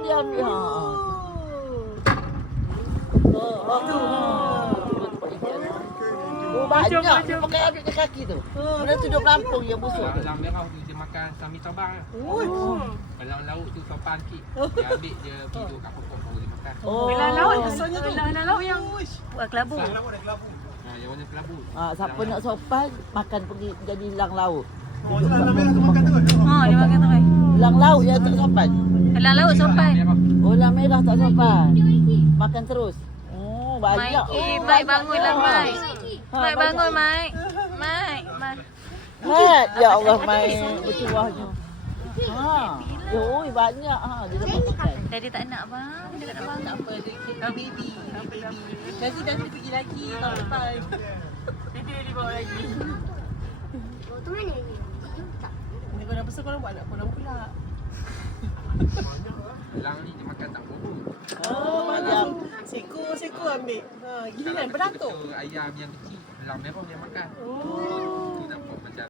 Dia ambil. Banyak dia pakai ambil ke kaki tu. Benda tu duduk pelampung yang busuk tu. Lam merah tu dia makan sambil terbang. Kalau lauk tu sopan sikit. Dia ambil dia pergi duduk kat pokok baru dia makan. Belah laut belah laut yang buat kelabu. Yang warna kelabu. Siapa nak sopan makan pergi jadi elang laut. Dia makan tu. Elang laut yang tak sopan. Belah laut sopan. Elang merah tak sopan. Makan terus. Banyak. Mai bangunlah Mai. Mai bangun Mai. Mai. Ya Allah Mai bertuahnya. Banyak. Dia dapat makan. Daddy tak nak bang. Dia tak nak bang. Tak apa, dia baby. Nanti pergi lagi tahun depan. Daddy bawa lagi. Tu mana ni? Ni korang pasal korang buat nak korang pula. Elang ni dia makan tak bobo. Macam seko ambil. Giliran beratur. Ayam yang kecil, elang merah dia makan. Tu nampak macam